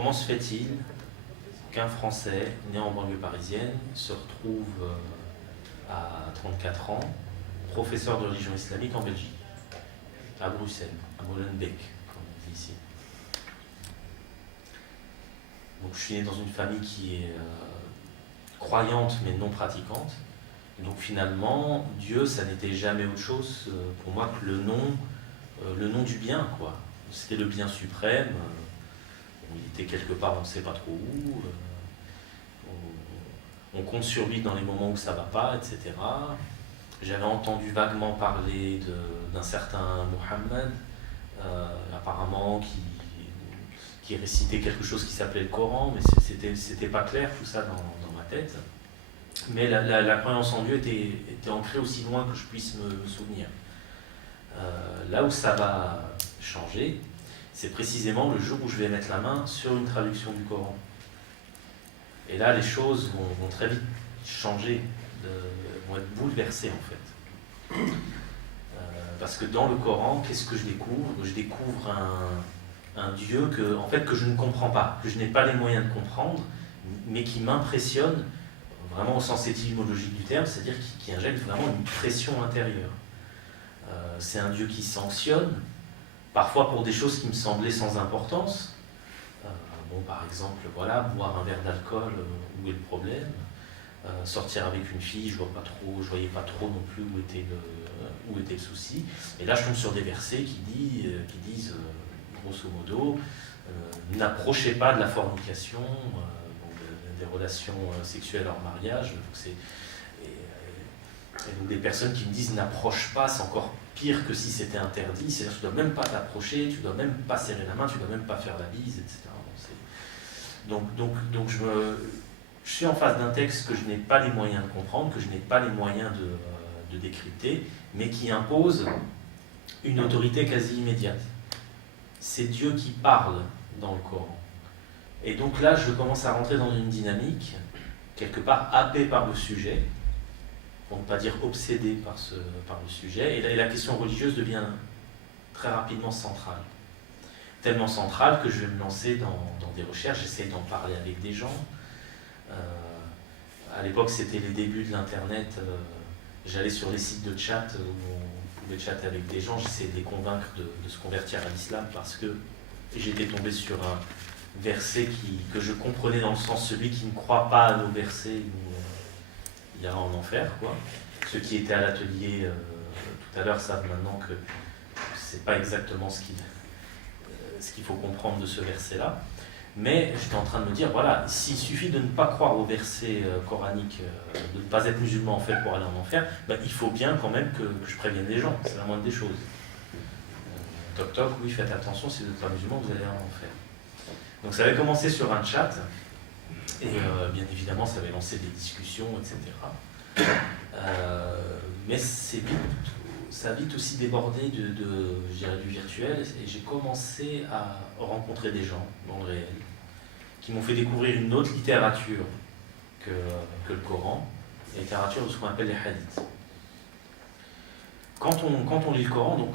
comment se fait-il qu'un Français né en banlieue parisienne se retrouve à 34 ans professeur de religion islamique en Belgique, à Bruxelles, à Molenbeek, comme on dit ici. Donc je suis né dans une famille qui est croyante mais non pratiquante. Donc finalement, Dieu, ça n'était jamais autre chose pour moi que le nom du bien, quoi. C'était le bien suprême. Il était quelque part, on ne sait pas trop où. On compte sur lui dans les moments où ça ne va pas, etc. J'avais entendu vaguement parler d'un certain Mohammed, apparemment qui récitait quelque chose qui s'appelait le Coran, mais c'était pas clair tout ça dans ma tête. Mais la croyance en Dieu était ancrée aussi loin que je puisse me souvenir. Là où ça va changer, c'est précisément le jour où je vais mettre la main sur une traduction du Coran. Et là, les choses vont très vite changer, vont être bouleversées en fait. Parce que dans le Coran, qu'est-ce que je découvre ? Je découvre un Dieu que je ne comprends pas, que je n'ai pas les moyens de comprendre, mais qui m'impressionne, vraiment au sens étymologique du terme, c'est-à-dire qui injecte vraiment une pression intérieure. C'est un Dieu qui sanctionne, parfois pour des choses qui me semblaient sans importance. Par exemple, voilà, boire un verre d'alcool, où est le problème ? Sortir avec une fille, je voyais pas trop non plus où était le souci. Et là, je tombe sur des versets qui disent, grosso modo, n'approchez pas de la fornication, des relations sexuelles hors mariage. Et donc des personnes qui me disent n'approche pas, c'est encore pire que si c'était interdit. C'est-à-dire que tu ne dois même pas t'approcher, tu ne dois même pas serrer la main, tu ne dois même pas faire la bise, etc. Donc je suis en face d'un texte que je n'ai pas les moyens de comprendre, que je n'ai pas les moyens de décrypter, mais qui impose une autorité quasi immédiate. C'est Dieu qui parle dans le Coran. Et donc là, je commence à rentrer dans une dynamique, quelque part happée par le sujet, pour ne pas dire obsédé par le sujet, et la question religieuse devient très rapidement centrale. Tellement centrale que je vais me lancer dans des recherches, j'essaie d'en parler avec des gens. À l'époque, c'était les débuts de l'Internet, j'allais sur les sites de chat où on pouvait chatter avec des gens, j'essayais de les convaincre de se convertir à l'islam parce que j'étais tombé sur un verset que je comprenais dans le sens celui qui ne croit pas à nos versets, il ira en enfer, quoi. Ceux qui étaient à l'atelier tout à l'heure savent maintenant que c'est pas exactement ce qu'il faut comprendre de ce verset-là. Mais j'étais en train de me dire, voilà, s'il suffit de ne pas croire au verset coranique, de ne pas être musulman en fait pour aller en enfer, il faut bien quand même que je prévienne les gens, c'est la moindre des choses. Toc toc, oui, faites attention, si vous n'êtes pas musulman, vous allez en enfer. Donc ça avait commencé sur un chat, et bien évidemment ça avait lancé des discussions, etc. Mais ça a vite aussi débordé je dirais, du virtuel, et j'ai commencé à rencontrer des gens dans le réel qui m'ont fait découvrir une autre littérature que le Coran, la littérature de ce qu'on appelle les hadiths. Quand on lit le Coran, donc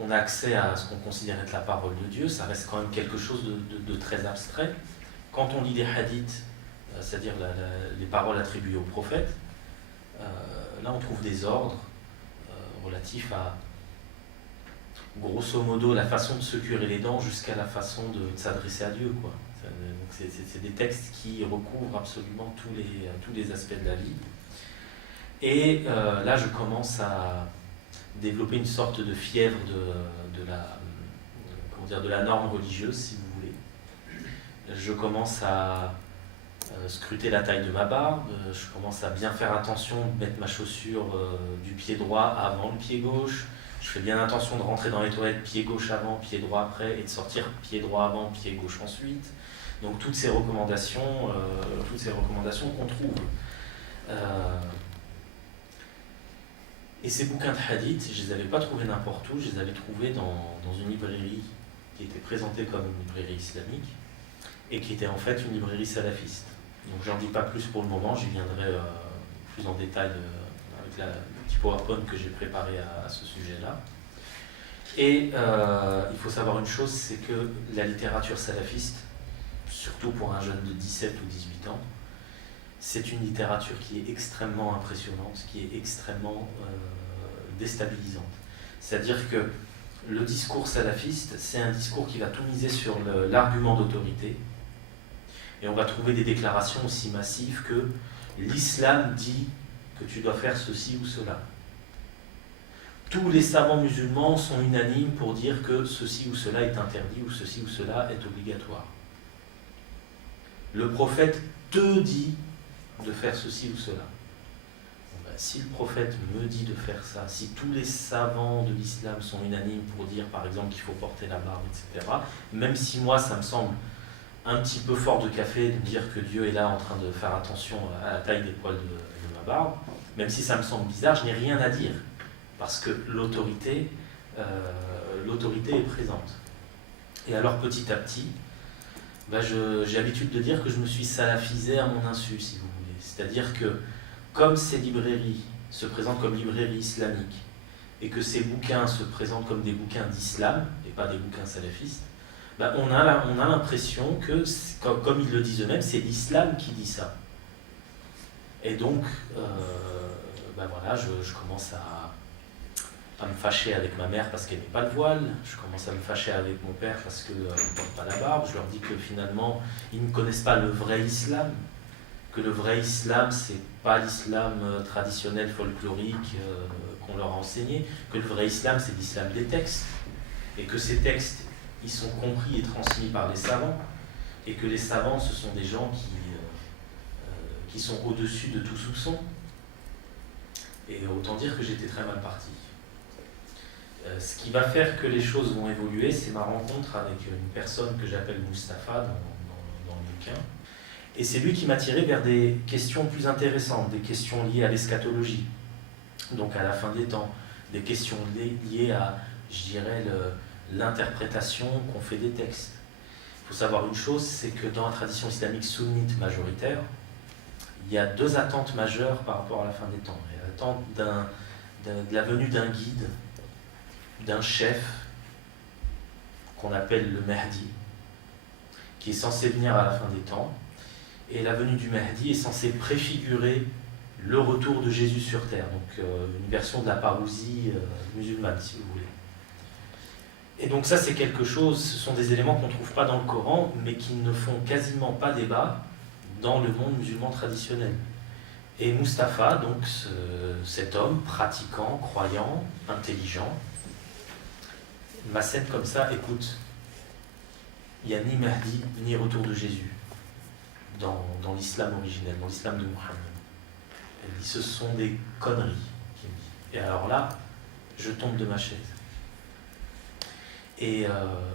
on a accès à ce qu'on considère être la parole de Dieu, ça reste quand même quelque chose de très abstrait. Quand on lit les hadiths, c'est-à-dire les paroles attribuées aux prophètes, là on trouve des ordres relatifs à, grosso modo, la façon de se curer les dents jusqu'à la façon de s'adresser à Dieu, quoi. Donc c'est des textes qui recouvrent absolument tous les aspects de la vie. Et là, je commence à développer une sorte de fièvre de la norme religieuse, si vous voulez. Je commence à scruter la taille de ma barbe, je commence à bien faire attention de mettre ma chaussure du pied droit avant le pied gauche, je fais bien attention de rentrer dans les toilettes pied gauche avant, pied droit après, et de sortir pied droit avant, pied gauche ensuite. Donc toutes ces recommandations qu'on trouve. Et ces bouquins de hadith, je ne les avais pas trouvés n'importe où, je les avais trouvés dans une librairie qui était présentée comme une librairie islamique, et qui était en fait une librairie salafiste. Donc j'en dis pas plus pour le moment, j'y viendrai plus en détail avec le petit PowerPoint que j'ai préparé à ce sujet-là. Et il faut savoir une chose, c'est que la littérature salafiste surtout pour un jeune de 17 ou 18 ans, c'est une littérature qui est extrêmement impressionnante, qui est extrêmement déstabilisante. C'est-à-dire que le discours salafiste, c'est un discours qui va tout miser sur l'argument d'autorité. Et on va trouver des déclarations aussi massives que l'islam dit que tu dois faire ceci ou cela. Tous les savants musulmans sont unanimes pour dire que ceci ou cela est interdit ou ceci ou cela est obligatoire. Le prophète te dit de faire ceci ou cela. Bon ben, si le prophète me dit de faire ça, si tous les savants de l'islam sont unanimes pour dire par exemple qu'il faut porter la barbe, etc., même si moi ça me semble un petit peu fort de café de me dire que Dieu est là en train de faire attention à la taille des poils de ma barbe, même si ça me semble bizarre, je n'ai rien à dire, parce que l'autorité est présente. Et alors petit à petit, ben j'ai l'habitude de dire que je me suis salafisé à mon insu, si vous voulez. C'est-à-dire que comme ces librairies se présentent comme librairies islamiques, et que ces bouquins se présentent comme des bouquins d'islam, et pas des bouquins salafistes, ben on a l'impression que, comme ils le disent eux-mêmes, c'est l'islam qui dit ça. Et donc, ben voilà, je commence à me fâcher avec ma mère parce qu'elle n'est pas le voile, je commence à me fâcher avec mon père parce qu'il ne porte pas la barbe, je leur dis que finalement, ils ne connaissent pas le vrai islam, que le vrai islam, c'est pas l'islam traditionnel, folklorique qu'on leur a enseigné, que le vrai islam, c'est l'islam des textes, et que ces textes, ils sont compris et transmis par les savants, et que les savants, ce sont des gens qui sont au-dessus de tout soupçon. Et autant dire que j'étais très mal parti. Ce qui va faire que les choses vont évoluer, c'est ma rencontre avec une personne que j'appelle Mustapha dans le bouquin. Et c'est lui qui m'a tiré vers des questions plus intéressantes, des questions liées à l'eschatologie, donc à la fin des temps, des questions liées à, je dirais, l'interprétation qu'on fait des textes. Il faut savoir une chose, c'est que dans la tradition islamique sunnite majoritaire, il y a deux attentes majeures par rapport à la fin des temps. Il y a l'attente de la venue d'un guide, d'un chef qu'on appelle le Mahdi, qui est censé venir à la fin des temps, et la venue du Mahdi est censée préfigurer le retour de Jésus sur terre, donc une version de la parousie musulmane, si vous voulez. Et donc ça, c'est quelque chose, ce sont des éléments qu'on ne trouve pas dans le Coran, mais qui ne font quasiment pas débat dans le monde musulman traditionnel. Et Mustapha, donc cet homme pratiquant, croyant, intelligent, m'assène comme ça, écoute, il n'y a ni Mahdi, ni retour de Jésus dans l'islam originel, dans l'islam de Mohammed. Elle dit, ce sont des conneries, qu'il me dit. Et alors là, je tombe de ma chaise. Et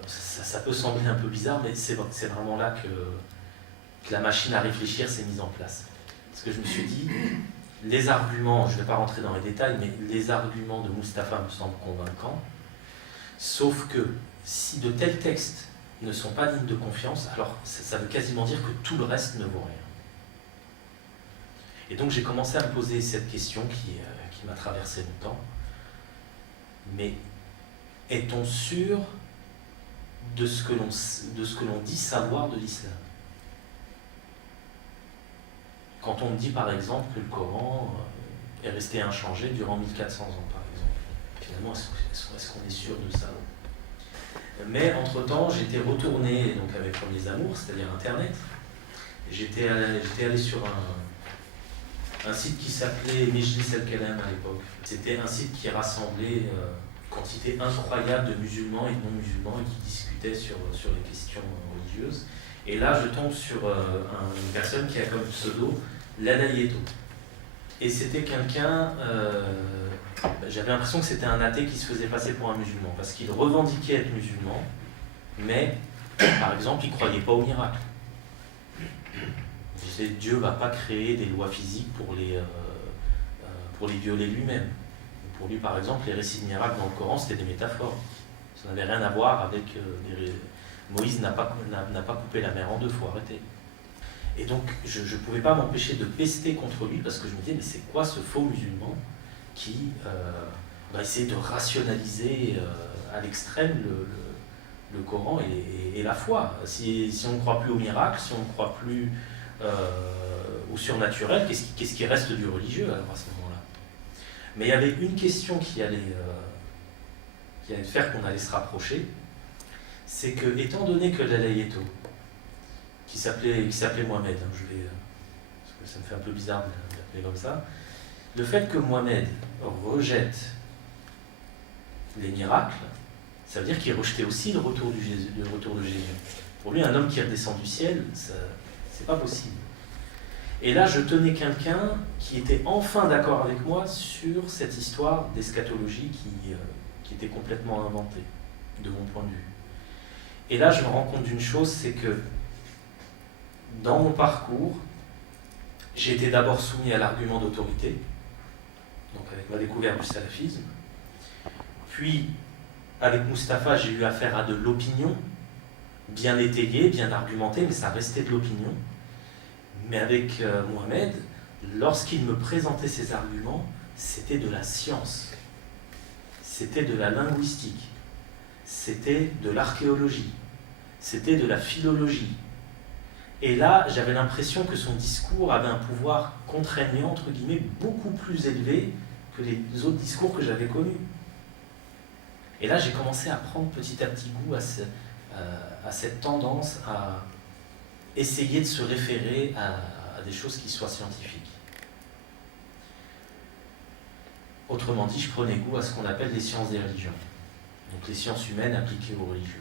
ça peut sembler un peu bizarre, mais c'est vraiment là que la machine à réfléchir s'est mise en place. Parce que je me suis dit, les arguments, je ne vais pas rentrer dans les détails, mais les arguments de Mustapha me semblent convaincants, sauf que si de tels textes ne sont pas dignes de confiance, alors ça veut quasiment dire que tout le reste ne vaut rien. Et donc j'ai commencé à me poser cette question qui m'a traversé longtemps. Mais est-on sûr de ce que l'on dit savoir de l'islam? Quand on me dit par exemple que le Coran est resté inchangé durant 1400 ans, par exemple, finalement, est-ce qu'on est sûr de ça? Mais entre-temps, j'étais retourné donc, à mes premiers amours, c'est-à-dire Internet. J'étais allé sur un site qui s'appelait Mejlis al-Kalam à l'époque. C'était un site qui rassemblait une quantité incroyable de musulmans et de non-musulmans et qui discutaient sur les questions religieuses. Et là, je tombe sur une personne qui a comme pseudo Ladayeto. Et c'était quelqu'un, j'avais l'impression que c'était un athée qui se faisait passer pour un musulman, parce qu'il revendiquait être musulman, mais, par exemple, il ne croyait pas au miracle. Il disait, Dieu ne va pas créer des lois physiques pour les violer lui-même. Pour lui, par exemple, les récits de miracles dans le Coran, c'était des métaphores. Ça n'avait rien à voir avec... Moïse n'a pas coupé la mer en deux, il faut arrêter. Et donc, je ne pouvais pas m'empêcher de pester contre lui, parce que je me disais, mais c'est quoi ce faux musulman qui va essayer de rationaliser à l'extrême le Coran et la foi. Si on ne croit plus au miracle, si on ne croit plus au surnaturel, qu'est-ce qui reste du religieux alors à ce moment-là? Mais il y avait une question qui allait faire qu'on allait se rapprocher, c'est que, étant donné que l'Alayeto, qui s'appelait Mohamed, parce que ça me fait un peu bizarre de l'appeler comme ça, le fait que Mohamed rejette les miracles, ça veut dire qu'il rejetait aussi le retour de Jésus. Pour lui, un homme qui redescend du ciel, c'est pas possible. Et là, je tenais quelqu'un qui était enfin d'accord avec moi sur cette histoire d'eschatologie qui était complètement inventée, de mon point de vue. Et là, je me rends compte d'une chose, c'est que dans mon parcours, j'ai été d'abord soumis à l'argument d'autorité, donc avec ma découverte du salafisme. Puis, avec Mustapha, j'ai eu affaire à de l'opinion, bien étayée, bien argumentée, mais ça restait de l'opinion. Mais avec Mohamed, lorsqu'il me présentait ses arguments, c'était de la science, c'était de la linguistique, c'était de l'archéologie, c'était de la philologie. Et là, j'avais l'impression que son discours avait un pouvoir contraignant, entre guillemets, beaucoup plus élevé que les autres discours que j'avais connus. Et là, j'ai commencé à prendre petit à petit goût à cette tendance à essayer de se référer à des choses qui soient scientifiques. Autrement dit, je prenais goût à ce qu'on appelle les sciences des religions, donc les sciences humaines appliquées aux religions.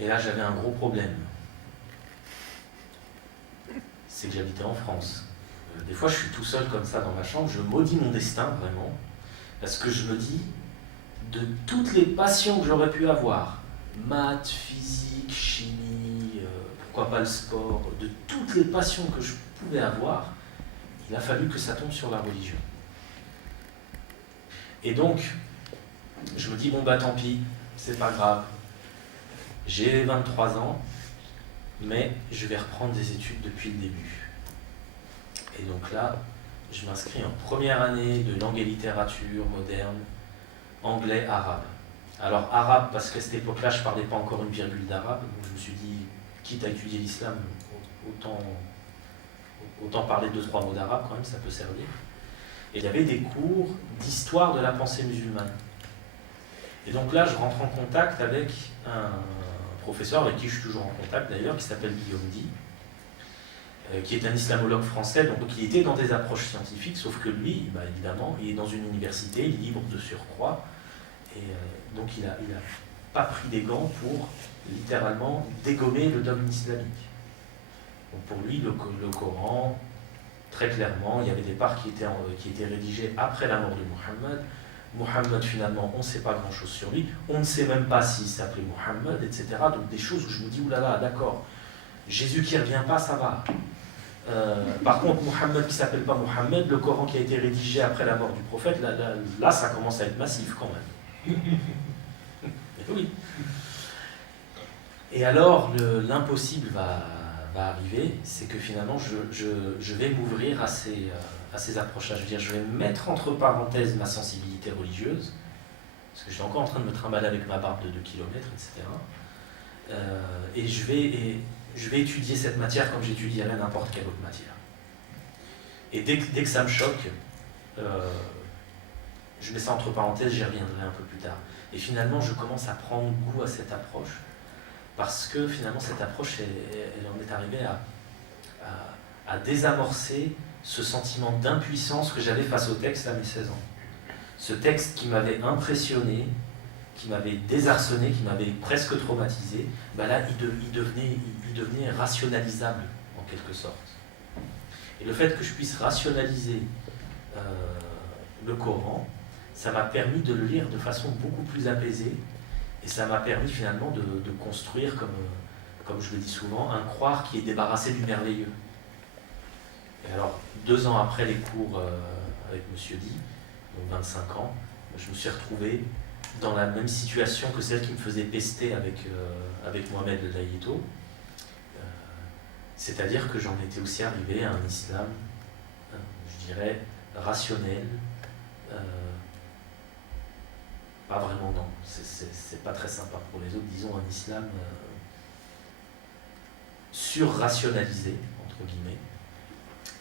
Et là, j'avais un gros problème. C'est que j'habitais en France. Des fois, je suis tout seul comme ça dans ma chambre, je maudis mon destin, vraiment, parce que je me dis, de toutes les passions que j'aurais pu avoir, maths, physique, chimie, pourquoi pas le sport, de toutes les passions que je pouvais avoir, il a fallu que ça tombe sur la religion. Et donc, je me dis, bon bah tant pis, c'est pas grave. J'ai 23 ans, mais je vais reprendre des études depuis le début. Et donc là, je m'inscris en première année de langue et littérature moderne, anglais, arabe. Alors arabe, parce qu'à cette époque-là, je ne parlais pas encore une virgule d'arabe, donc je me suis dit, quitte à étudier l'islam, autant parler 2-3 mots d'arabe quand même, ça peut servir. Et il y avait des cours d'histoire de la pensée musulmane. Et donc là, je rentre en contact avec un professeur avec qui je suis toujours en contact d'ailleurs, qui s'appelle Guillaume Di, qui est un islamologue français, donc il était dans des approches scientifiques, sauf que lui, bah, évidemment, il est dans une université, il est libre de surcroît, et donc il a pas pris des gants pour littéralement dégommer le dogme islamique. Donc pour lui, le Coran, très clairement, il y avait des parts qui étaient rédigées après la mort de Muhammad. Muhammad, finalement, on ne sait pas grand-chose sur lui, on ne sait même pas s'il s'appelait Muhammad, etc. Donc des choses où je me dis, oulala, d'accord, Jésus qui ne revient pas, ça va. Par contre, Muhammad qui ne s'appelle pas Muhammad, le Coran qui a été rédigé après la mort du prophète, là ça commence à être massif quand même. Oui. Et alors, l'impossible va arriver, c'est que finalement, je vais m'ouvrir à ces approches-là. Je veux dire, je vais mettre entre parenthèses ma sensibilité religieuse, parce que je suis encore en train de me trimballer avec ma barbe de 2 km, etc. Et je vais étudier cette matière comme j'étudierais n'importe quelle autre matière. Et dès que ça me choque, je mets ça entre parenthèses, j'y reviendrai un peu plus tard. Et finalement, je commence à prendre goût à cette approche, parce que finalement, cette approche, elle en est arrivée à désamorcer ce sentiment d'impuissance que j'avais face au texte à mes 16 ans. Ce texte qui m'avait impressionné, qui m'avait désarçonné, qui m'avait presque traumatisé, ben là, il devenait rationalisable, en quelque sorte. Et le fait que je puisse rationaliser le Coran, ça m'a permis de le lire de façon beaucoup plus apaisée, et ça m'a permis finalement de construire, comme je le dis souvent, un croire qui est débarrassé du merveilleux. Et alors, 2 ans après les cours avec Monsieur Di, donc 25 ans, je me suis retrouvé dans la même situation que celle qui me faisait pester avec Mohamed El Dayito. C'est-à-dire que j'en étais aussi arrivé à un islam, je dirais, rationnel, Pas vraiment, non. C'est pas très sympa pour les autres. Disons un islam surrationalisé, entre guillemets.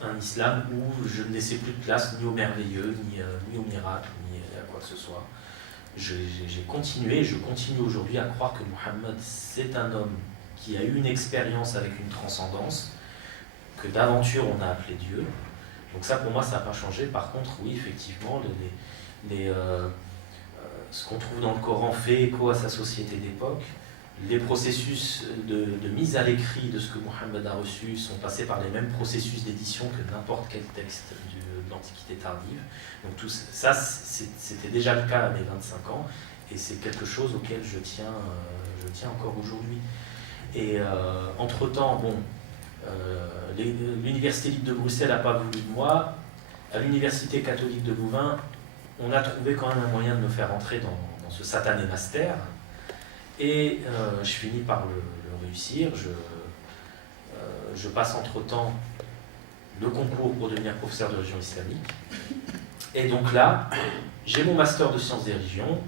Un islam où je ne laissais plus de place ni au merveilleux, ni au miracle, ni à quoi que ce soit. J'ai continué, et je continue aujourd'hui à croire que Muhammad, c'est un homme qui a eu une expérience avec une transcendance, que d'aventure on a appelé Dieu. Donc ça, pour moi, ça n'a pas changé. Par contre, oui, effectivement, ce qu'on trouve dans le Coran fait écho à sa société d'époque. Les processus de mise à l'écrit de ce que Muhammad a reçu sont passés par les mêmes processus d'édition que n'importe quel texte de l'Antiquité tardive. Donc tout ça, c'était déjà le cas à mes 25 ans, et c'est quelque chose auquel je tiens encore aujourd'hui. Et entre-temps, bon, l'Université libre de Bruxelles n'a pas voulu de moi. À l'Université catholique de Louvain, on a trouvé quand même un moyen de me faire entrer dans ce satané master. Et je finis par le réussir. Je passe entre-temps le concours pour devenir professeur de religion islamique. Et donc là, j'ai mon master de sciences des religions.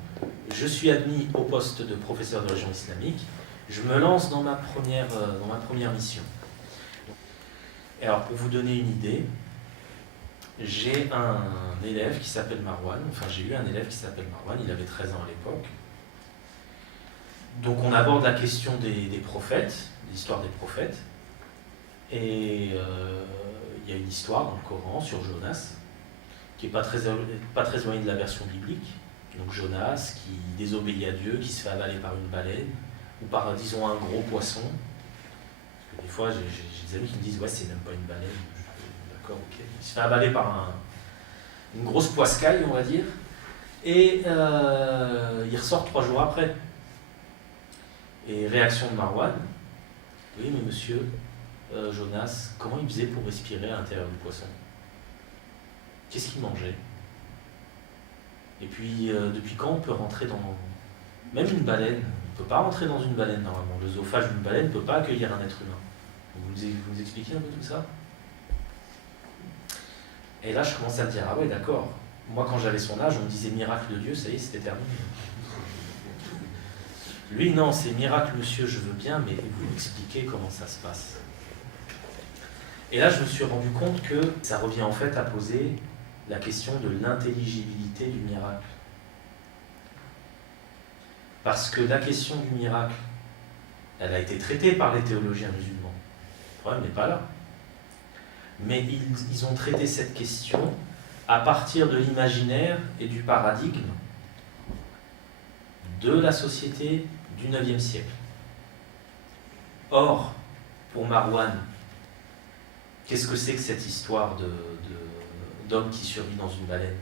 Je suis admis au poste de professeur de religion islamique. Je me lance dans ma première mission. Et alors, pour vous donner une idée, j'ai un élève qui s'appelle Marwan. Enfin, j'ai eu un élève qui s'appelle Marwan. Il avait 13 ans à l'époque. Donc on aborde la question des prophètes, l'histoire des prophètes, et il y a une histoire dans le Coran sur Jonas, qui n'est pas très éloignée de la version biblique. Donc Jonas qui désobéit à Dieu, qui se fait avaler par une baleine, ou par, disons, un gros poisson. Parce que des fois, j'ai des amis qui me disent « ouais, c'est même pas une baleine ». D'accord, ok. Il se fait avaler par une grosse poiscaille, on va dire, et il ressort 3 jours après. Et réaction de Marwan, oui mais monsieur, Jonas, comment il faisait pour respirer à l'intérieur du poisson? Qu'est-ce qu'il mangeait? Et puis, depuis quand on peut rentrer dans... Même une baleine, on ne peut pas rentrer dans une baleine normalement. L'œsophage d'une baleine ne peut pas accueillir un être humain. Vous expliquez un peu tout ça? Et là, je commence à me dire, ah ouais, d'accord. Moi, quand j'avais son âge, on me disait miracle de Dieu, ça y est, c'était terminé. Lui, non, c'est miracle, monsieur, je veux bien, mais vous m'expliquez comment ça se passe. Et là, je me suis rendu compte que ça revient en fait à poser la question de l'intelligibilité du miracle. Parce que la question du miracle, elle a été traitée par les théologiens musulmans. Le problème n'est pas là. Mais ils ont traité cette question à partir de l'imaginaire et du paradigme de la société du IXe siècle. Or, pour Marwan, qu'est-ce que c'est que cette histoire d'homme qui survit dans une baleine?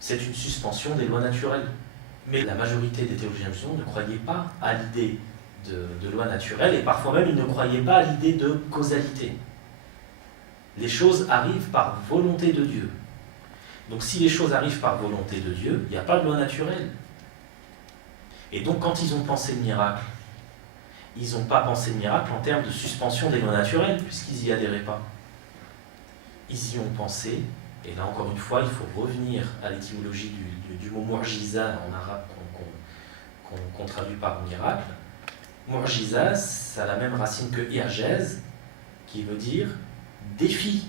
C'est une suspension des lois naturelles. Mais la majorité des théologiens musulmans ne croyaient pas à l'idée de loi naturelle, et parfois même ils ne croyaient pas à l'idée de causalité. Les choses arrivent par volonté de Dieu. Donc si les choses arrivent par volonté de Dieu, il n'y a pas de loi naturelle. Et donc quand ils ont pensé le miracle, ils n'ont pas pensé le miracle en termes de suspension des lois naturelles, puisqu'ils n'y adhéraient pas. Ils y ont pensé, et là encore une fois, il faut revenir à l'étymologie du mot mu'jiza en arabe qu'on traduit par miracle. Mu'jiza, ça a la même racine que i'jaz, qui veut dire défi.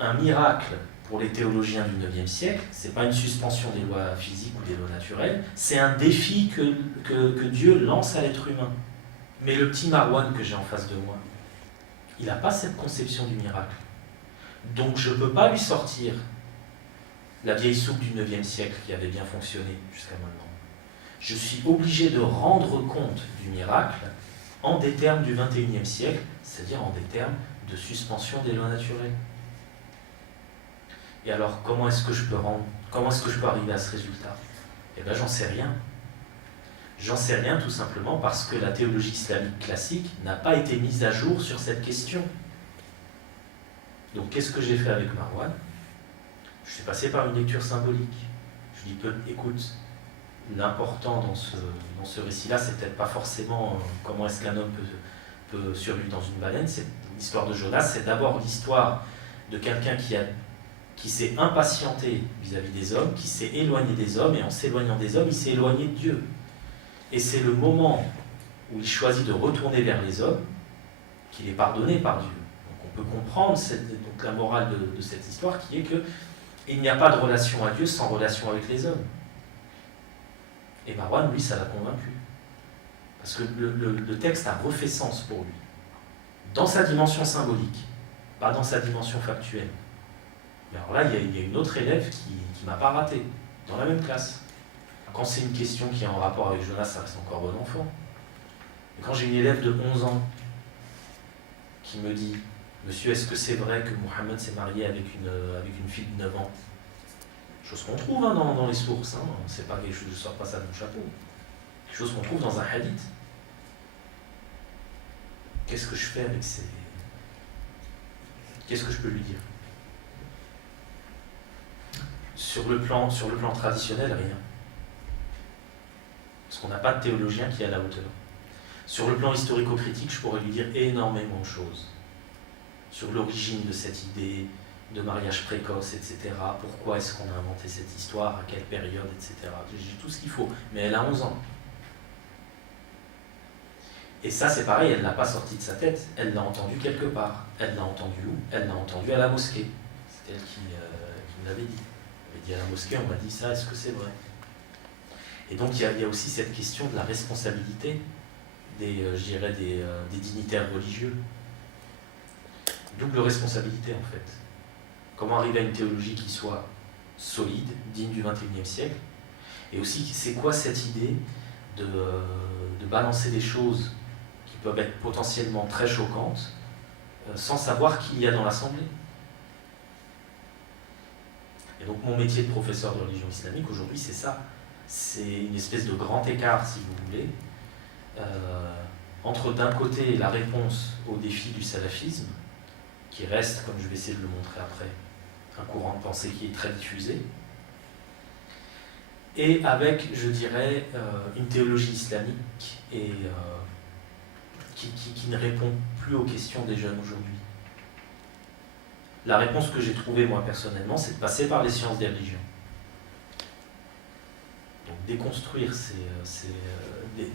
Un miracle, pour les théologiens du IXe siècle, ce n'est pas une suspension des lois physiques ou des lois naturelles, c'est un défi que Dieu lance à l'être humain. Mais le petit Marwan que j'ai en face de moi, il n'a pas cette conception du miracle. Donc je ne peux pas lui sortir la vieille soupe du IXe siècle qui avait bien fonctionné jusqu'à maintenant. Je suis obligé de rendre compte du miracle en des termes du XXIe siècle, c'est-à-dire en des termes de suspension des lois naturelles. Et alors, comment est-ce que je peux arriver à ce résultat? Eh bien, j'en sais rien. J'en sais rien tout simplement parce que la théologie islamique classique n'a pas été mise à jour sur cette question. Donc, qu'est-ce que j'ai fait avec Marwan? Je suis passé par une lecture symbolique. Je lui dis, écoute, l'important dans ce récit-là, c'est peut-être pas forcément comment est-ce qu'un homme peut survivre dans une baleine. C'est l'histoire de Jonas, c'est d'abord l'histoire de quelqu'un qui a qui s'est impatienté vis-à-vis des hommes, qui s'est éloigné des hommes, et en s'éloignant des hommes, il s'est éloigné de Dieu. Et c'est le moment où il choisit de retourner vers les hommes qu'il est pardonné par Dieu. Donc on peut comprendre donc la morale de cette histoire qui est que il n'y a pas de relation à Dieu sans relation avec les hommes. Et Marwan, lui, ça l'a convaincu. Parce que le texte a refait sens pour lui. Dans sa dimension symbolique, pas dans sa dimension factuelle. Mais alors là, il y a une autre élève qui ne m'a pas raté, dans la même classe. Quand c'est une question qui est en rapport avec Jonas, ça reste encore bon enfant. Et quand j'ai une élève de 11 ans qui me dit « Monsieur, est-ce que c'est vrai que Mohammed s'est marié avec une fille de 9 ans ?» Chose qu'on trouve dans les sources, c'est pas quelque chose, je ne sors pas ça de mon chapeau. Quelque chose qu'on trouve dans un hadith. Qu'est-ce que je fais avec ces... Qu'est-ce que je peux lui dire? Sur le plan traditionnel, rien. Parce qu'on n'a pas de théologien qui est à la hauteur. Sur le plan historico-critique, je pourrais lui dire énormément de choses. Sur l'origine de cette idée de mariage précoce, etc. Pourquoi est-ce qu'on a inventé cette histoire, à quelle période, etc. J'ai tout ce qu'il faut. Mais elle a 11 ans. Et ça, c'est pareil, elle ne l'a pas sorti de sa tête. Elle l'a entendu quelque part. Elle l'a entendu où? Elle l'a entendu à la mosquée. C'est elle qui me l'avait dit. Elle m'avait dit à la mosquée, on m'a dit ça, est-ce que c'est vrai? Et donc il y a aussi cette question de la responsabilité des dignitaires religieux. Double responsabilité en fait. Comment arriver à une théologie qui soit solide, digne du XXIe siècle, et aussi c'est quoi cette idée de balancer des choses qui peuvent être potentiellement très choquantes sans savoir qui il y a dans l'assemblée. Et donc mon métier de professeur de religion islamique aujourd'hui c'est ça. C'est une espèce de grand écart, si vous voulez, entre d'un côté la réponse au défi du salafisme, qui reste, comme je vais essayer de le montrer après, un courant de pensée qui est très diffusé, et avec, je dirais, une théologie islamique et, qui ne répond plus aux questions des jeunes aujourd'hui. La réponse que j'ai trouvée, moi, personnellement, c'est de passer par les sciences des religions. Donc déconstruire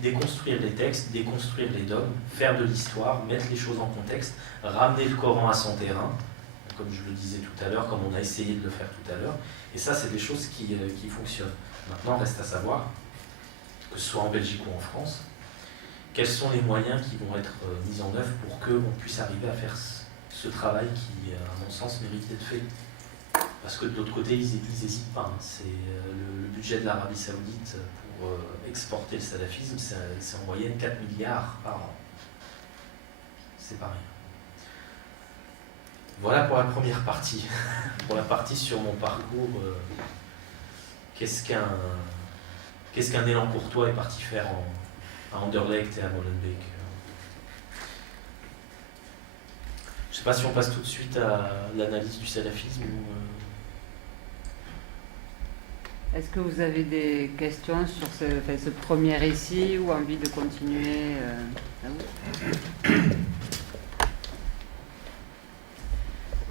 déconstruire les textes, déconstruire les dogmes, faire de l'histoire, mettre les choses en contexte, ramener le Coran à son terrain, comme je le disais tout à l'heure, comme on a essayé de le faire tout à l'heure. Et ça, c'est des choses qui fonctionnent. Maintenant, reste à savoir, que ce soit en Belgique ou en France, quels sont les moyens qui vont être mis en œuvre pour qu'on puisse arriver à faire ce travail qui, à mon sens, mérite d'être fait. Parce que de l'autre côté, ils n'hésitent pas. C'est le budget de l'Arabie Saoudite pour exporter le salafisme, c'est en moyenne 4 milliards par an. C'est pas rien. Voilà pour la première partie. Pour la partie sur mon parcours, qu'est-ce qu'un élan pour toi est parti faire à Anderlecht et à Molenbeek? Je ne sais pas si on passe tout de suite à l'analyse du salafisme ou... Est-ce que vous avez des questions sur ce premier récit ou envie de continuer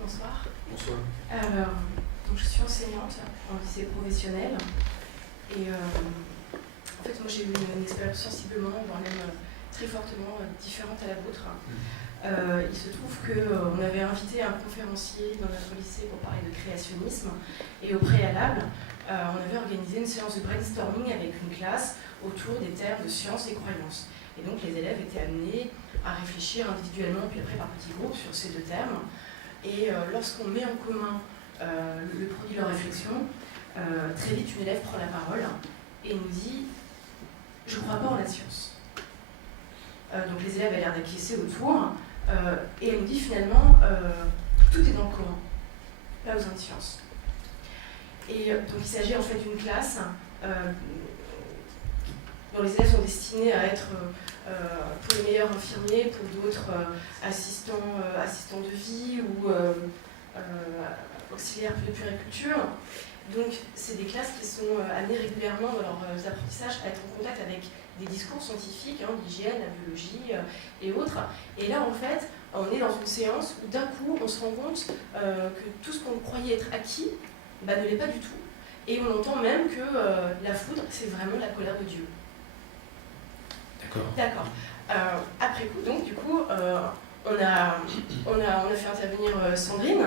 Bonsoir. Bonsoir. Alors, donc je suis enseignante en lycée professionnel et en fait moi j'ai eu une expérience sensiblement, voire même très fortement différente à la vôtre. Il se trouve qu'on avait invité un conférencier dans notre lycée pour parler de créationnisme et au préalable on avait organisé une séance de brainstorming avec une classe autour des termes de science et croyance. Et donc les élèves étaient amenés à réfléchir individuellement puis après par petits groupes sur ces deux termes. Et lorsqu'on met en commun le produit de leur réflexion, très vite une élève prend la parole et nous dit « Je ne crois pas en la science ». Donc les élèves avaient l'air d'acquiescer autour et elle nous dit finalement « Tout est dans le Coran, pas besoin de science ». Et donc il s'agit en fait d'une classe dont les élèves sont destinés à être pour les meilleurs infirmiers, pour d'autres assistants de vie ou auxiliaires de puériculture. Donc, c'est des classes qui sont amenées régulièrement dans leurs apprentissages à être en contact avec des discours scientifiques, l'hygiène, la biologie et autres. Et là, en fait, on est dans une séance où d'un coup, on se rend compte que tout ce qu'on croyait être acquis ne l'est pas du tout. Et on entend même que la foudre, c'est vraiment la colère de Dieu. D'accord. Après coup, donc, du coup, on a fait intervenir Sandrine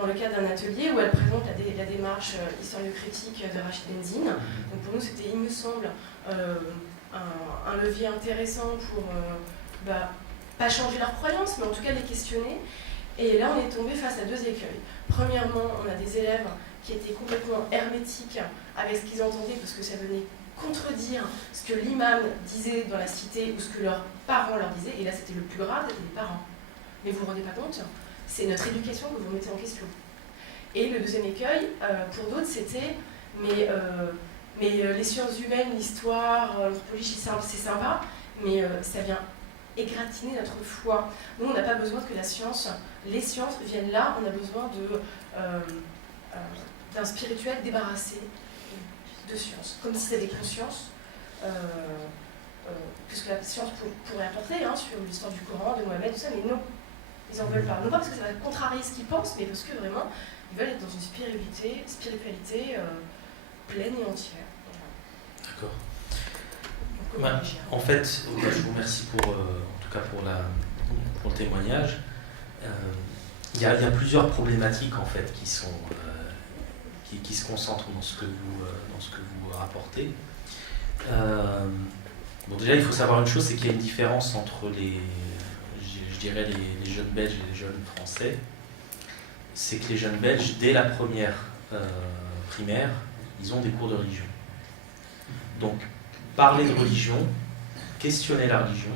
dans le cadre d'un atelier où elle présente la démarche historio-critique de Rachid Benzine. Donc pour nous, c'était, il me semble, un levier intéressant pour pas changer leurs croyances, mais en tout cas les questionner. Et là, on est tombé face à deux écueils. Premièrement, on a des élèves qui étaient complètement hermétiques avec ce qu'ils entendaient, parce que ça venait contredire ce que l'imam disait dans la cité ou ce que leurs parents leur disaient. Et là, c'était le plus grave, c'était les parents. Mais vous ne vous rendez pas compte, c'est notre éducation que vous mettez en question. Et le deuxième écueil, pour d'autres, c'était mais les sciences humaines, l'histoire, l'anthropologie, c'est sympa, mais ça vient égratigner notre foi. Nous, on n'a pas besoin que les sciences viennent là, on a besoin d'un spirituel débarrassé de science, comme si c'était des consciences, puisque la science pourrait apporter sur l'histoire du Coran, de Mohamed, tout ça, mais non, ils n'en veulent pas. Non pas parce que ça va contrarier ce qu'ils pensent, mais parce que vraiment, ils veulent être dans une spiritualité pleine et entière. D'accord. En fait, je vous remercie en tout cas pour le témoignage. Il y a plusieurs problématiques en fait qui se concentrent dans ce que vous rapportez. Déjà, il faut savoir une chose, c'est qu'il y a une différence entre je dirais les jeunes Belges et les jeunes Français. C'est que les jeunes Belges, dès la première primaire, ils ont des cours de religion. Donc, parler de religion, questionner la religion,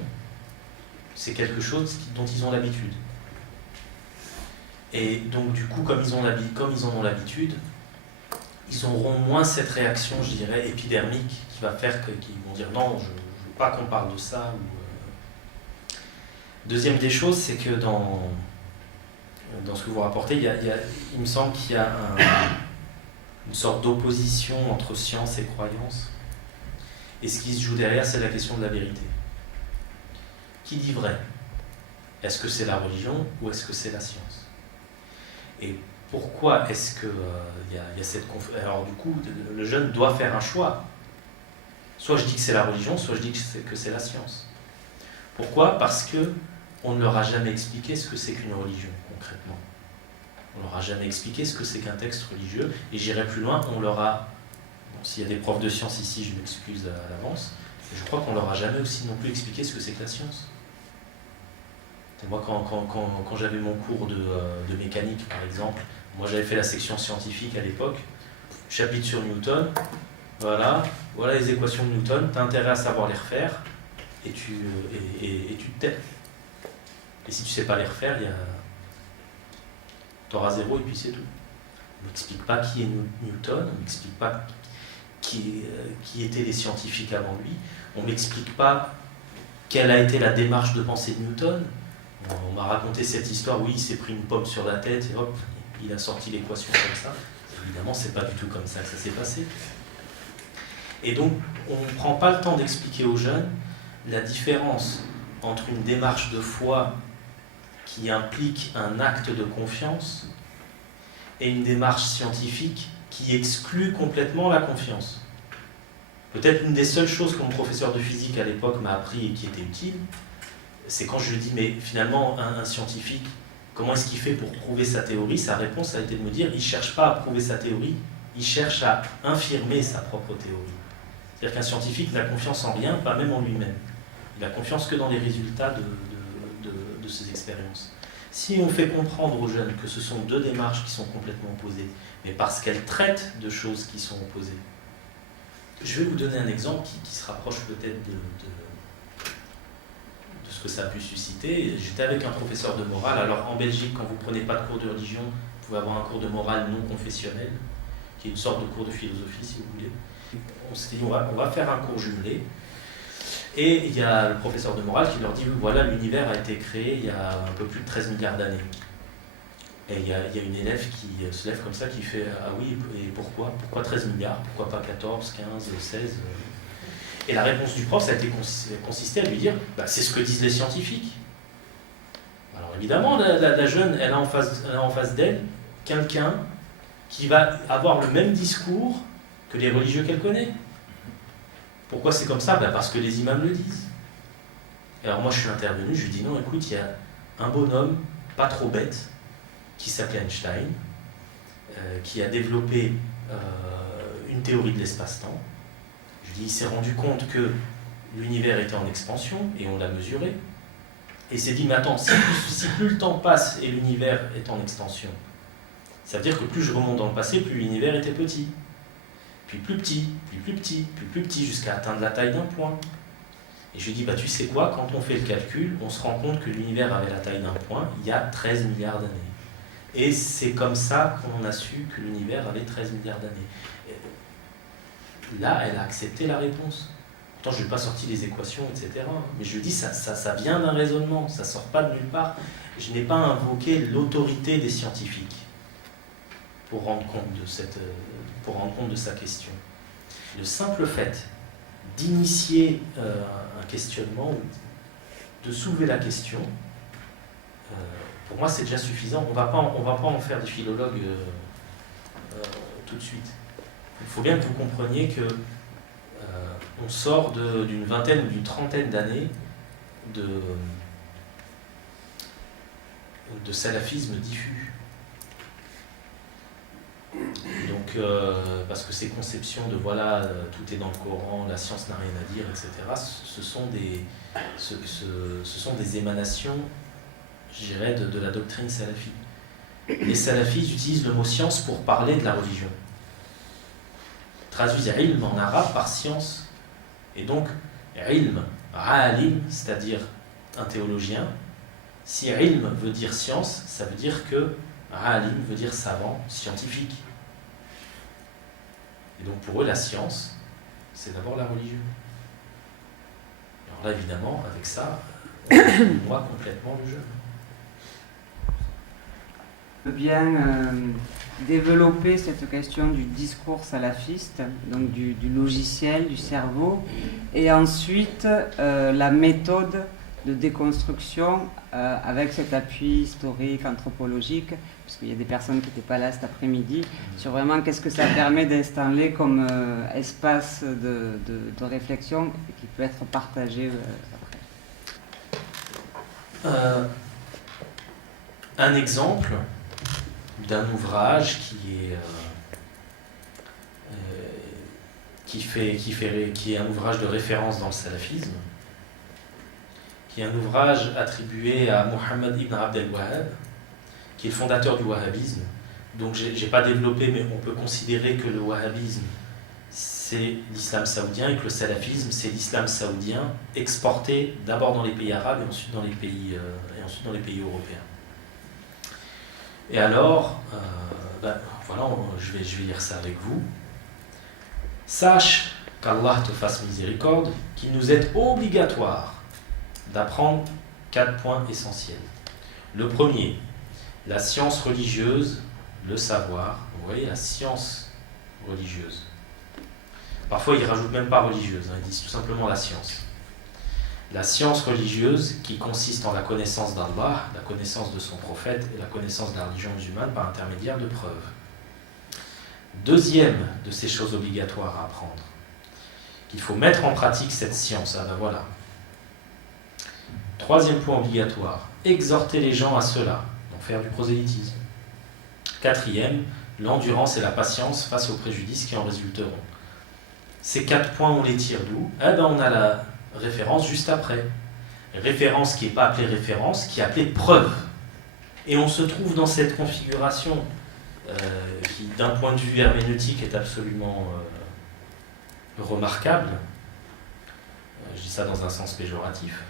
c'est quelque chose dont ils ont l'habitude. Et donc, du coup, comme ils en ont l'habitude, ils auront moins cette réaction, je dirais, épidermique qui va faire qu'ils vont dire non, je ne veux pas qu'on parle de ça. Deuxième des choses, c'est que dans ce que vous rapportez, il me semble qu'il y a une sorte d'opposition entre science et croyance. Et ce qui se joue derrière, c'est la question de la vérité. Qui dit vrai? Est-ce que c'est la religion ou est-ce que c'est la science? Et pourquoi est-ce qu'il y a cette confusion? Alors du coup, le jeune doit faire un choix. Soit je dis que c'est la religion, soit je dis que c'est la science. Pourquoi? Parce qu'on ne leur a jamais expliqué ce que c'est qu'une religion, concrètement. On ne leur a jamais expliqué ce que c'est qu'un texte religieux. Et j'irai plus loin, on leur a... S'il y a des profs de sciences ici, je m'excuse à l'avance, mais je crois qu'on ne leur a jamais aussi non plus expliqué ce que c'est que la science. Et moi, quand j'avais mon cours de mécanique, par exemple, moi j'avais fait la section scientifique à l'époque, chapitre sur Newton, voilà les équations de Newton, tu as intérêt à savoir les refaire, et tu te tais. Et si tu ne sais pas les refaire, tu auras 0 et puis c'est tout. On ne m'explique pas qui est Newton, on ne m'explique pas qui étaient les scientifiques avant lui, on ne m'explique pas quelle a été la démarche de pensée de Newton. On m'a raconté cette histoire, oui, il s'est pris une pomme sur la tête et hop, il a sorti l'équation comme ça. Évidemment, c'est pas du tout comme ça que ça s'est passé. Et donc, on ne prend pas le temps d'expliquer aux jeunes la différence entre une démarche de foi qui implique un acte de confiance et une démarche scientifique qui exclut complètement la confiance. Peut-être une des seules choses que mon professeur de physique à l'époque m'a appris et qui était utile, c'est quand je lui dis, mais finalement, un scientifique, comment est-ce qu'il fait pour prouver sa théorie? Sa réponse a été de me dire, il ne cherche pas à prouver sa théorie, il cherche à infirmer sa propre théorie. C'est-à-dire qu'un scientifique n'a confiance en rien, pas même en lui-même. Il n'a confiance que dans les résultats de ses expériences. Si on fait comprendre aux jeunes que ce sont deux démarches qui sont complètement opposées, mais parce qu'elles traitent de choses qui sont opposées, je vais vous donner un exemple qui se rapproche peut-être de ce que ça a pu susciter. J'étais avec un professeur de morale. Alors en Belgique, quand vous ne prenez pas de cours de religion, vous pouvez avoir un cours de morale non confessionnel, qui est une sorte de cours de philosophie, si vous voulez. On s'est dit, on va faire un cours jumelé. Et il y a le professeur de morale qui leur dit, voilà, l'univers a été créé il y a un peu plus de 13 milliards d'années. Et il y a une élève qui se lève comme ça, qui fait « Ah oui, et pourquoi ? Pourquoi 13 milliards ? Pourquoi pas 14, 15, 16 ?» Et la réponse du prof, ça a été consisté à lui dire « C'est ce que disent les scientifiques. » Alors évidemment, la jeune, elle a en face d'elle quelqu'un qui va avoir le même discours que les religieux qu'elle connaît. Pourquoi c'est comme ça ? Parce que les imams le disent. Et alors moi je suis intervenu, je lui dis non, écoute, il y a un bonhomme pas trop bête qui s'appelle Einstein, qui a développé une théorie de l'espace-temps. Je lui dis, il s'est rendu compte que l'univers était en expansion, et on l'a mesuré. Et il s'est dit, mais attends, si plus le temps passe et l'univers est en extension, ça veut dire que plus je remonte dans le passé, plus l'univers était petit. Puis plus petit, puis plus petit, puis plus petit, jusqu'à atteindre la taille d'un point. Et je lui dis, tu sais quoi, quand on fait le calcul, on se rend compte que l'univers avait la taille d'un point il y a 13 milliards d'années. Et c'est comme ça qu'on a su que l'univers avait 13 milliards d'années. Là, elle a accepté la réponse. Pourtant, je n'ai pas sorti les équations, etc. Mais je lui dis, ça vient d'un raisonnement, ça ne sort pas de nulle part. Je n'ai pas invoqué l'autorité des scientifiques pour rendre compte de sa question. Le simple fait d'initier un questionnement, ou de soulever la question, pour moi c'est déjà suffisant. On va pas en faire des philologues tout de suite. Il faut bien que vous compreniez que on sort d'une vingtaine ou d'une trentaine d'années de salafisme diffus. Donc, parce que ces conceptions de tout est dans le Coran, la science n'a rien à dire, etc., ce sont des émanations, je dirais, de la doctrine salafite. Les salafistes utilisent le mot science pour parler de la religion. Traduisent ilm en arabe par science. Et donc, ilm, alim, c'est-à-dire un théologien. Si ilm veut dire science, ça veut dire que alim veut dire savant, scientifique. Et donc pour eux, la science, c'est d'abord la religion. Alors là, évidemment, avec ça, on noie complètement le jeu. Bien développer cette question du discours salafiste, donc du logiciel, du cerveau, et ensuite la méthode de déconstruction avec cet appui historique, anthropologique, puisqu'il y a des personnes qui n'étaient pas là cet après-midi, sur vraiment qu'est-ce que ça permet d'installer comme espace de réflexion et qui peut être partagé après. Un exemple d'un ouvrage qui est un ouvrage de référence dans le salafisme, qui est un ouvrage attribué à Mohammed ibn Abd al-Wahhab, qui est le fondateur du wahhabisme. Donc j'ai pas développé, mais on peut considérer que le wahhabisme, c'est l'islam saoudien, et que le salafisme, c'est l'islam saoudien exporté d'abord dans les pays arabes et ensuite dans les pays européens. Et alors, je vais lire ça avec vous. Sache qu'Allah te fasse miséricorde, qu'il nous est obligatoire d'apprendre 4 points essentiels. Le premier, la science religieuse, le savoir. Vous voyez, la science religieuse. Parfois, ils ne rajoutent même pas religieuse, ils disent tout simplement la science. La science religieuse qui consiste en la connaissance d'Allah, la connaissance de son prophète et la connaissance de la religion musulmane par intermédiaire de preuves. Deuxième de ces choses obligatoires à apprendre, qu'il faut mettre en pratique cette science. Voilà. Troisième point obligatoire, exhorter les gens à cela, donc faire du prosélytisme. Quatrième, l'endurance et la patience face aux préjudices qui en résulteront. Ces 4 points, on les tire d'où ? On a la référence juste après. Référence qui n'est pas appelée référence, qui est appelée preuve. Et on se trouve dans cette configuration qui, d'un point de vue herméneutique, est absolument remarquable. Je dis ça dans un sens péjoratif.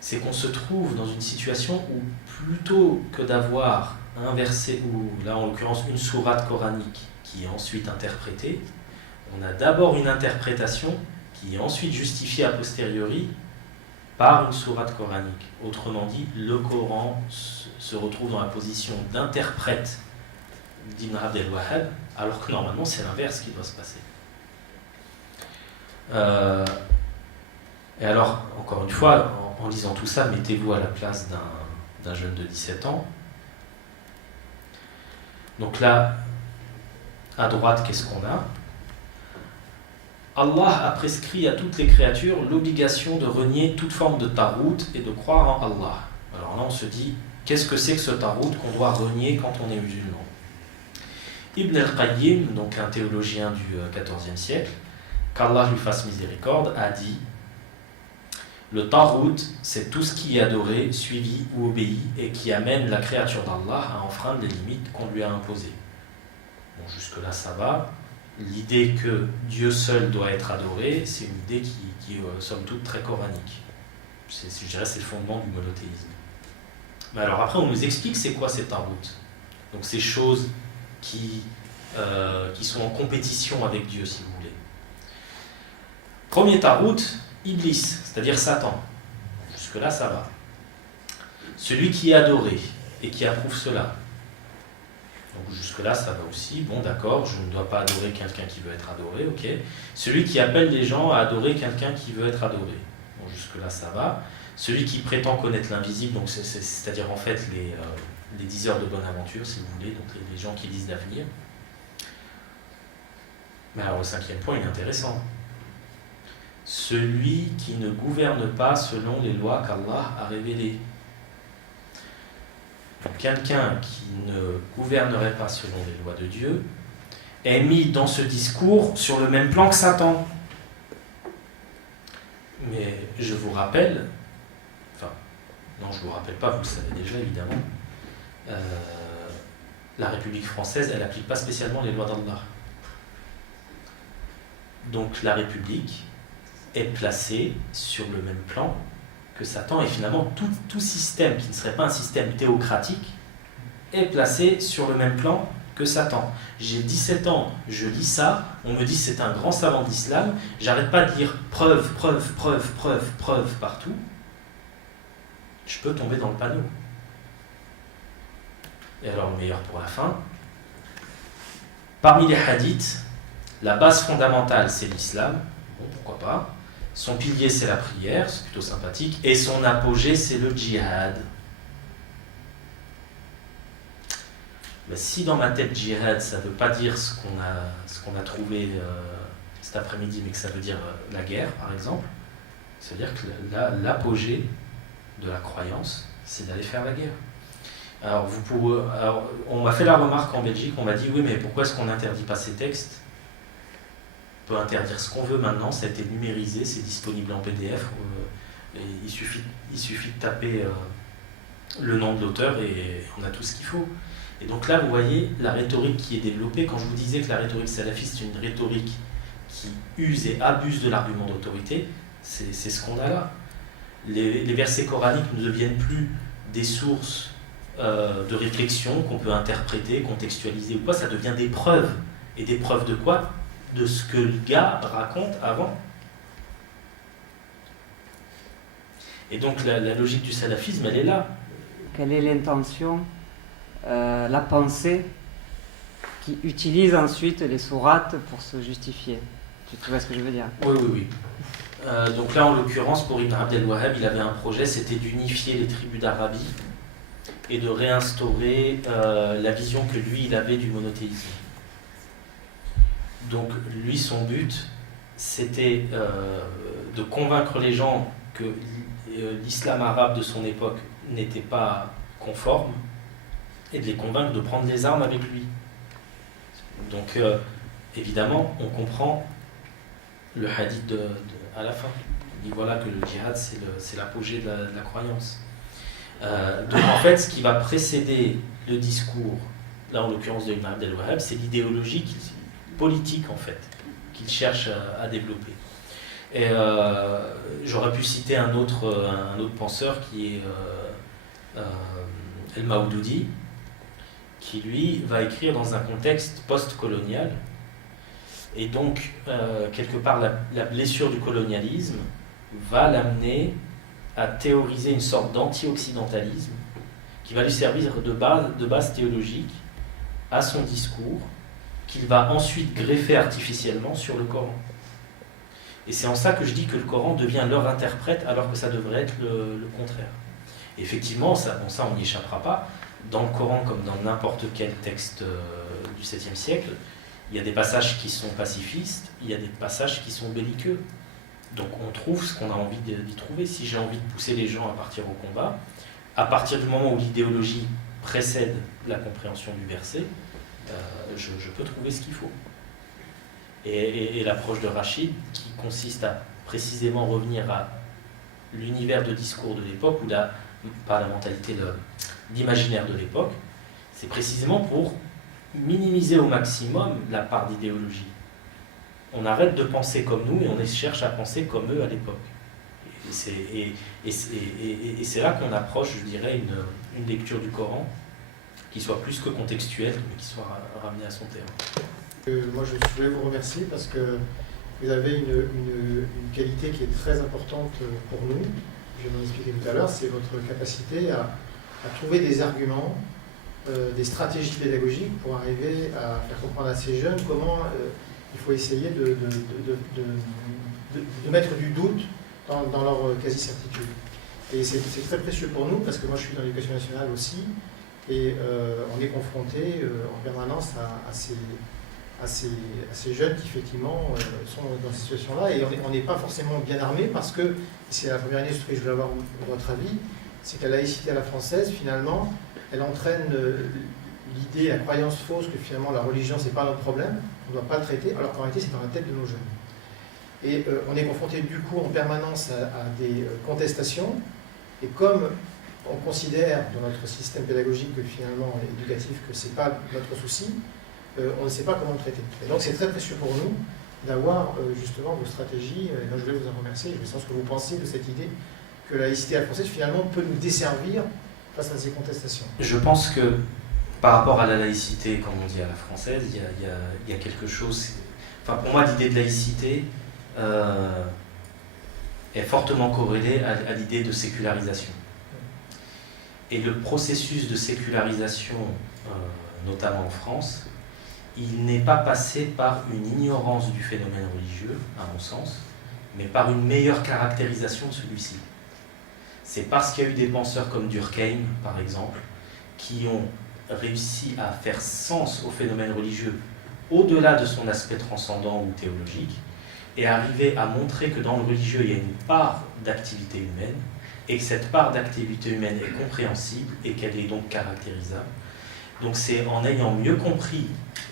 C'est qu'on se trouve dans une situation où, plutôt que d'avoir un verset, ou là en l'occurrence une sourate coranique qui est ensuite interprétée, on a d'abord une interprétation qui est ensuite justifiée a posteriori par une sourate coranique. Autrement dit, le Coran se retrouve dans la position d'interprète d'Ibn Abd al-Wahhab, alors que normalement c'est l'inverse qui doit se passer. Et alors, encore une fois, en lisant tout ça, mettez-vous à la place d'un jeune de 17 ans. Donc là, à droite, qu'est-ce qu'on a ? Allah a prescrit à toutes les créatures l'obligation de renier toute forme de tarout et de croire en Allah. Alors là, on se dit, qu'est-ce que c'est que ce tarout qu'on doit renier quand on est musulman ? Ibn al-Qayyim, donc un théologien du XIVe siècle, qu'Allah lui fasse miséricorde, a dit « Le tarout, c'est tout ce qui est adoré, suivi ou obéi et qui amène la créature d'Allah à enfreindre les limites qu'on lui a imposées. » Bon, jusque-là, ça va. L'idée que Dieu seul doit être adoré, c'est une idée qui est somme toute très coranique. Je dirais c'est le fondement du monothéisme. Mais alors après, on nous explique c'est quoi ces tarout. Donc ces choses qui sont en compétition avec Dieu, si vous voulez. Premier tarout, Iblis, c'est-à-dire Satan. Jusque-là, ça va. Celui qui est adoré et qui approuve cela. Donc jusque-là, ça va aussi. Bon, d'accord, je ne dois pas adorer quelqu'un qui veut être adoré, ok. Celui qui appelle les gens à adorer quelqu'un qui veut être adoré. Bon, jusque-là, ça va. Celui qui prétend connaître l'invisible, donc c'est-à-dire en fait les diseurs de bonne aventure, si vous voulez, donc les gens qui disent l'avenir. Mais alors le cinquième point, il est intéressant. Celui qui ne gouverne pas selon les lois qu'Allah a révélées. Quelqu'un qui ne gouvernerait pas selon les lois de Dieu est mis dans ce discours sur le même plan que Satan. Mais je vous rappelle, non, je ne vous rappelle pas, vous le savez déjà évidemment, la République française, elle n'applique pas spécialement les lois d'Allah. Donc la République est placée sur le même plan que Satan, et finalement tout système qui ne serait pas un système théocratique est placé sur le même plan que Satan. J'ai 17 ans, je lis ça, on me dit c'est un grand savant de l'islam, j'arrête pas de lire preuve, preuve, preuve, preuve, preuve partout, je peux tomber dans le panneau. Et alors le meilleur pour la fin, parmi les hadiths, la base fondamentale c'est l'islam, bon pourquoi pas, son pilier c'est la prière, c'est plutôt sympathique, et son apogée c'est le djihad. Mais si dans ma tête djihad ça ne veut pas dire ce qu'on a trouvé cet après-midi, mais que ça veut dire la guerre par exemple, c'est-à-dire que l'apogée de la croyance c'est d'aller faire la guerre. Alors, on m'a fait la remarque en Belgique, on m'a dit oui mais pourquoi est-ce qu'on n'interdit pas ces textes ? On peut interdire ce qu'on veut maintenant, ça a été numérisé, c'est disponible en PDF, il suffit de taper le nom de l'auteur et on a tout ce qu'il faut. Et donc là vous voyez la rhétorique qui est développée. Quand je vous disais que la rhétorique salafiste est une rhétorique qui use et abuse de l'argument d'autorité, c'est ce qu'on a là. Les versets coraniques ne deviennent plus des sources de réflexion qu'on peut interpréter, contextualiser ou pas, ça devient des preuves. Et des preuves de quoi ? De ce que le gars raconte avant. Et donc la logique du salafisme, elle est là. Quelle est l'intention, la pensée qui utilise ensuite les sourates pour se justifier ? Tu vois ce que je veux dire ? Oui. Donc là, en l'occurrence, pour Ibn Abd al-Wahhab, il avait un projet, c'était d'unifier les tribus d'Arabie et de réinstaurer la vision que lui, il avait du monothéisme. Donc lui, son but, c'était de convaincre les gens que l'islam arabe de son époque n'était pas conforme et de les convaincre de prendre les armes avec lui. Donc évidemment, on comprend le hadith à la fin. Il dit voilà que le djihad, c'est l'apogée de la croyance. Donc en fait, ce qui va précéder le discours, là en l'occurrence de Ibn Abd al-Wahhab, c'est l'idéologie politique en fait qu'il cherche à développer. Et j'aurais pu citer un autre penseur qui est El-Maoudoudi, qui lui va écrire dans un contexte post-colonial, et donc quelque part la blessure du colonialisme va l'amener à théoriser une sorte d'anti-occidentalisme qui va lui servir de base théologique à son discours, qu'il va ensuite greffer artificiellement sur le Coran. Et c'est en ça que je dis que le Coran devient leur interprète alors que ça devrait être le contraire. Et effectivement, ça on n'y échappera pas. Dans le Coran, comme dans n'importe quel texte du 7e siècle, il y a des passages qui sont pacifistes, il y a des passages qui sont belliqueux. Donc on trouve ce qu'on a envie d'y trouver. Si j'ai envie de pousser les gens à partir au combat, à partir du moment où l'idéologie précède la compréhension du verset, je peux trouver ce qu'il faut. Et l'approche de Rachid, qui consiste à précisément revenir à l'univers de discours de l'époque, ou pas la mentalité, l'imaginaire de l'époque, c'est précisément pour minimiser au maximum la part d'idéologie. On arrête de penser comme nous et on cherche à penser comme eux à l'époque. Et c'est là qu'on approche, je dirais, une lecture du Coran qui soit plus que contextuelle, mais qui soit ramenée à son terme. Moi, je voulais vous remercier parce que vous avez une qualité qui est très importante pour nous. Je vais m'en expliquer tout à l'heure. C'est votre capacité à trouver des arguments, des stratégies pédagogiques pour arriver à faire comprendre à ces jeunes comment il faut essayer de mettre du doute dans leur quasi-certitude. Et c'est très précieux pour nous parce que moi, je suis dans l'éducation nationale aussi et on est confronté en permanence à ces jeunes qui effectivement sont dans cette situation-là et on n'est pas forcément bien armé parce que, c'est la première année sur laquelle je voulais avoir votre avis, c'est que la laïcité à la française, finalement, elle entraîne l'idée, la croyance fausse que finalement la religion, c'est pas notre problème, on ne doit pas le traiter, alors qu'en réalité, c'est dans la tête de nos jeunes. Et on est confronté du coup en permanence à des contestations, et comme on considère dans notre système pédagogique que finalement éducatif que c'est pas notre souci, on ne sait pas comment le traiter. Et donc c'est très précieux pour nous d'avoir justement vos stratégies, et donc je voulais vous en remercier, je veux savoir ce que vous pensez de cette idée que la laïcité à la française finalement peut nous desservir face à ces contestations. Je pense que par rapport à la laïcité, comme on dit à la française, il y a quelque chose... Enfin, pour moi, l'idée de laïcité est fortement corrélée à l'idée de sécularisation. Et le processus de sécularisation, notamment en France, il n'est pas passé par une ignorance du phénomène religieux, à mon sens, mais par une meilleure caractérisation de celui-ci. C'est parce qu'il y a eu des penseurs comme Durkheim, par exemple, qui ont réussi à faire sens au phénomène religieux au-delà de son aspect transcendant ou théologique, et arriver à montrer que dans le religieux, il y a une part d'activité humaine, et que cette part d'activité humaine est compréhensible et qu'elle est donc caractérisable. Donc c'est en ayant mieux compris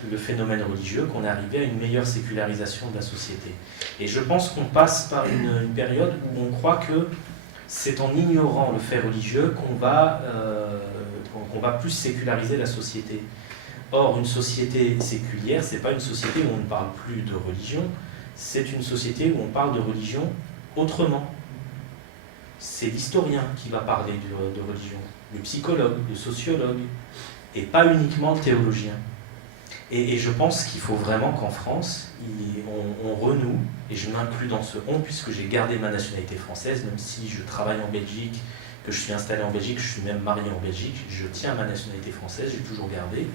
le phénomène religieux qu'on est arrivé à une meilleure sécularisation de la société. Et je pense qu'on passe par une période où on croit que c'est en ignorant le fait religieux qu'on va plus séculariser la société. Or, une société séculière, c'est pas une société où on ne parle plus de religion, c'est une société où on parle de religion autrement. C'est l'historien qui va parler de religion, le psychologue, le sociologue, et pas uniquement le théologien. Et je pense qu'il faut vraiment qu'en France, on renoue, et je m'inclus dans ce on, puisque j'ai gardé ma nationalité française, même si je travaille en Belgique, que je suis installé en Belgique, je suis même marié en Belgique, je tiens à ma nationalité française, j'ai toujours gardé.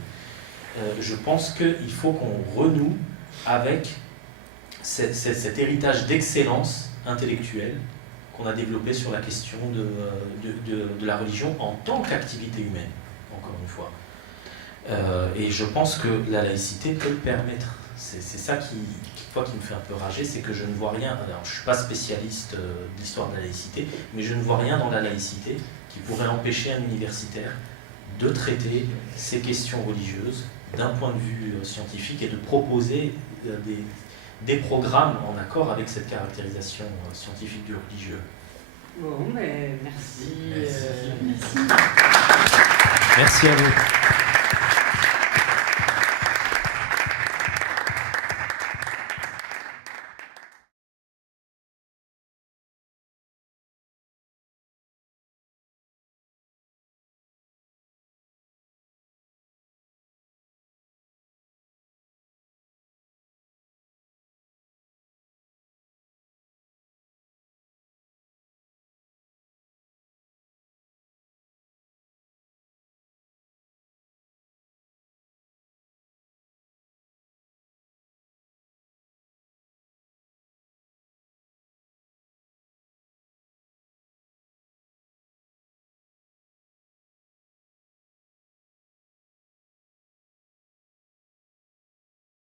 Je pense qu'il faut qu'on renoue avec cet héritage d'excellence intellectuelle qu'on a développé sur la question de la religion en tant qu'activité humaine, encore une fois. Et je pense que la laïcité peut le permettre. C'est ça qui me fait un peu rager, c'est que je ne vois rien, alors je ne suis pas spécialiste de l'histoire de la laïcité, mais je ne vois rien dans la laïcité qui pourrait empêcher un universitaire de traiter ces questions religieuses d'un point de vue scientifique et de proposer des programmes en accord avec cette caractérisation scientifique du religieux. Bon, mais merci. Merci à vous.